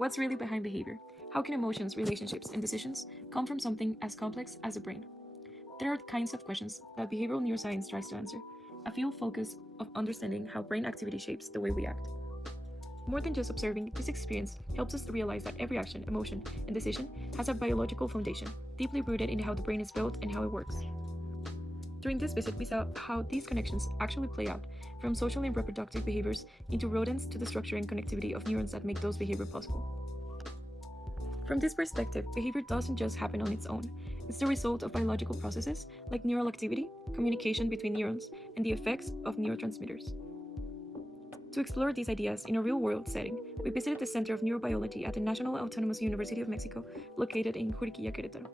What's really behind behavior? How can emotions, relationships, and decisions come from something as complex as the brain? There are kinds of questions that behavioral neuroscience tries to answer, a field focus of understanding how brain activity shapes the way we act. More than just observing, this experience helps us realize that every action, emotion, and decision has a biological foundation, deeply rooted in how the brain is built and how it works. During this visit, we saw how these connections actually play out, from social and reproductive behaviors into rodents to the structure and connectivity of neurons that make those behaviors possible. From this perspective, behavior doesn't just happen on its own. It's the result of biological processes like neural activity, communication between neurons, and the effects of neurotransmitters. To explore these ideas in a real-world setting, we visited the Center of Neurobiology at the National Autonomous University of Mexico, located in Juriquilla, Querétaro.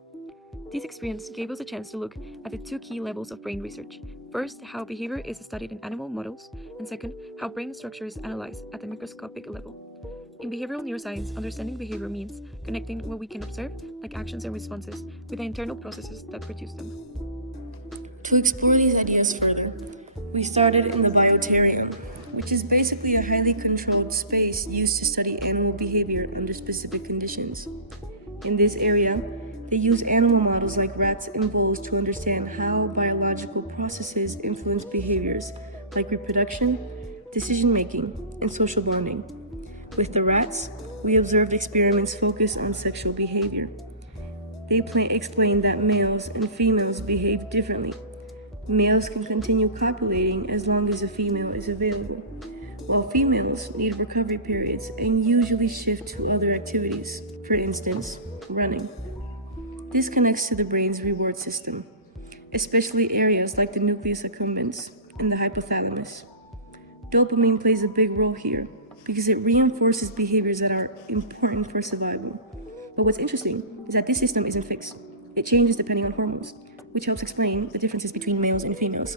This experience gave us a chance to look at the two key levels of brain research. First, how behavior is studied in animal models, and second, how brain structure is analyzed at the microscopic level. In behavioral neuroscience, understanding behavior means connecting what we can observe, like actions and responses, with the internal processes that produce them. To explore these ideas further, we started in the biotarium, which is basically a highly controlled space used to study animal behavior under specific conditions. In this area, they use animal models like rats and bulls to understand how biological processes influence behaviors like reproduction, decision-making, and social bonding. With the rats, we observed experiments focused on sexual behavior. They explained that males and females behave differently. Males can continue copulating as long as a female is available, while females need recovery periods and usually shift to other activities, for instance, running. This connects to the brain's reward system, especially areas like the nucleus accumbens and the hypothalamus. Dopamine plays a big role here because it reinforces behaviors that are important for survival. But what's interesting is that this system isn't fixed. It changes depending on hormones, which helps explain the differences between males and females.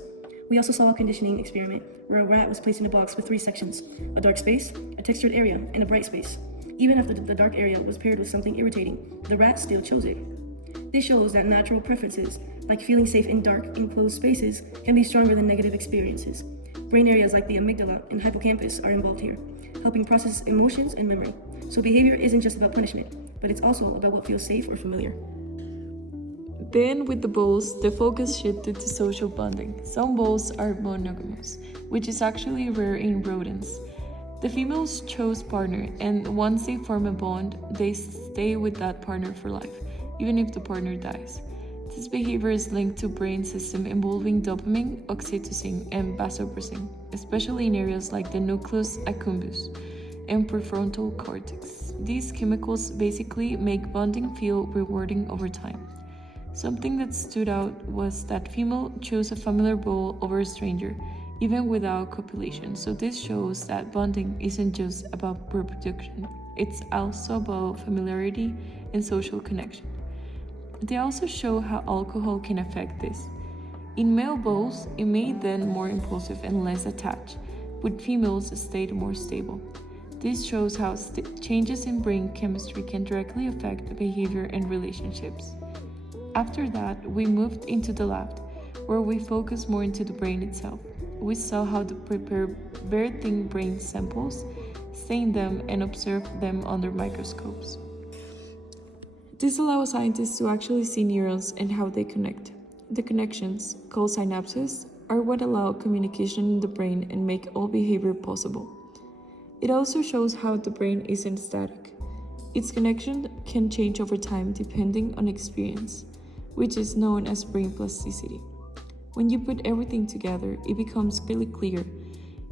We also saw a conditioning experiment where a rat was placed in a box with 3 sections: a dark space, a textured area, and a bright space. Even after the dark area was paired with something irritating, the rat still chose it. This shows that natural preferences, like feeling safe in dark, enclosed spaces, can be stronger than negative experiences. Brain areas like the amygdala and hippocampus are involved here, helping process emotions and memory. So behavior isn't just about punishment, but it's also about what feels safe or familiar. Then, with the bulls, the focus shifted to social bonding. Some bulls are monogamous, which is actually rare in rodents. The females chose partner, and once they form a bond, they stay with that partner for life, even if the partner dies. This behavior is linked to brain system involving dopamine, oxytocin, and vasopressin, especially in areas like the nucleus accumbens and prefrontal cortex. These chemicals basically make bonding feel rewarding over time. Something that stood out was that female chose a familiar bull over a stranger, even without copulation. So this shows that bonding isn't just about reproduction, it's also about familiarity and social connection. They also show how alcohol can affect this. In male bulls, it made them more impulsive and less attached, with females stayed more stable. This shows how changes in brain chemistry can directly affect behavior and relationships. After that, we moved into the lab, where we focused more into the brain itself. We saw how to prepare very thin brain samples, stain them, and observe them under microscopes. This allows scientists to actually see neurons and how they connect. The connections, called synapses, are what allow communication in the brain and make all behavior possible. It also shows how the brain isn't static. Its connection can change over time depending on experience, which is known as brain plasticity. When you put everything together, it becomes really clear.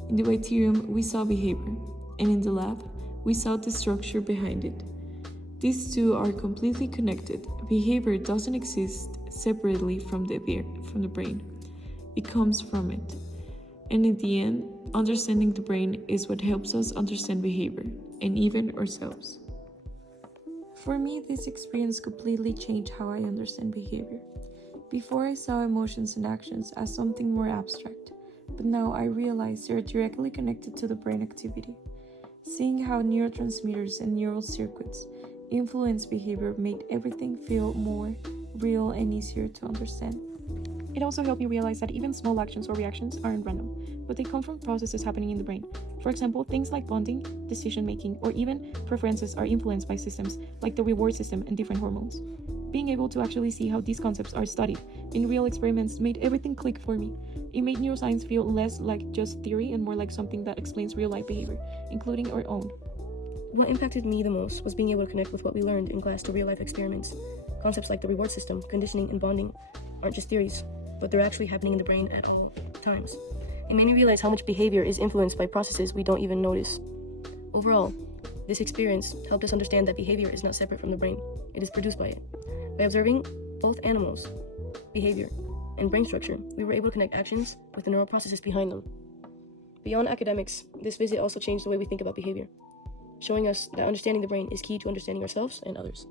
In the bacterium, we saw behavior, and in the lab, we saw the structure behind it. These two are completely connected. Behavior doesn't exist separately from the brain. It comes from it. And in the end, understanding the brain is what helps us understand behavior, and even ourselves. For me, this experience completely changed how I understand behavior. Before, I saw emotions and actions as something more abstract, but now I realize they're directly connected to the brain activity. Seeing how neurotransmitters and neural circuits influence behavior made everything feel more real and easier to understand. It also helped me realize that even small actions or reactions aren't random, but they come from processes happening in the brain. For example, things like bonding, decision making, or even preferences are influenced by systems like the reward system and different hormones. Being able to actually see how these concepts are studied in real experiments made everything click for me. It made neuroscience feel less like just theory and more like something that explains real life behavior, including our own. What impacted me the most was being able to connect with what we learned in class to real life experiments. Concepts like the reward system, conditioning, and bonding aren't just theories, but they're actually happening in the brain at all times. It made me realize how much behavior is influenced by processes we don't even notice. Overall, this experience helped us understand that behavior is not separate from the brain, it is produced by it. By observing both animals, behavior, and brain structure, we were able to connect actions with the neural processes behind them. Beyond academics, this visit also changed the way we think about behavior, showing us that understanding the brain is key to understanding ourselves and others.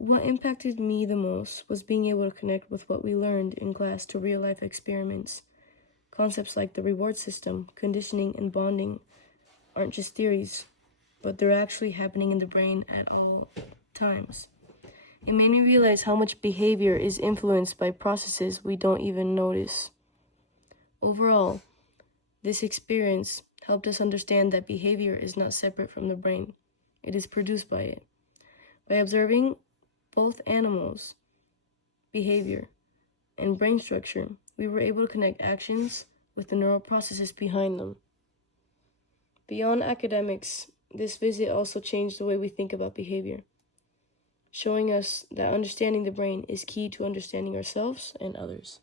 What impacted me the most was being able to connect with what we learned in class to real life experiments. Concepts like the reward system, conditioning, and bonding aren't just theories, but they're actually happening in the brain at all times. It made me realize how much behavior is influenced by processes we don't even notice. Overall, this experience helped us understand that behavior is not separate from the brain, it is produced by it. By observing both animals, behavior, and brain structure, we were able to connect actions with the neural processes behind them. Beyond academics, this visit also changed the way we think about behavior, showing us that understanding the brain is key to understanding ourselves and others.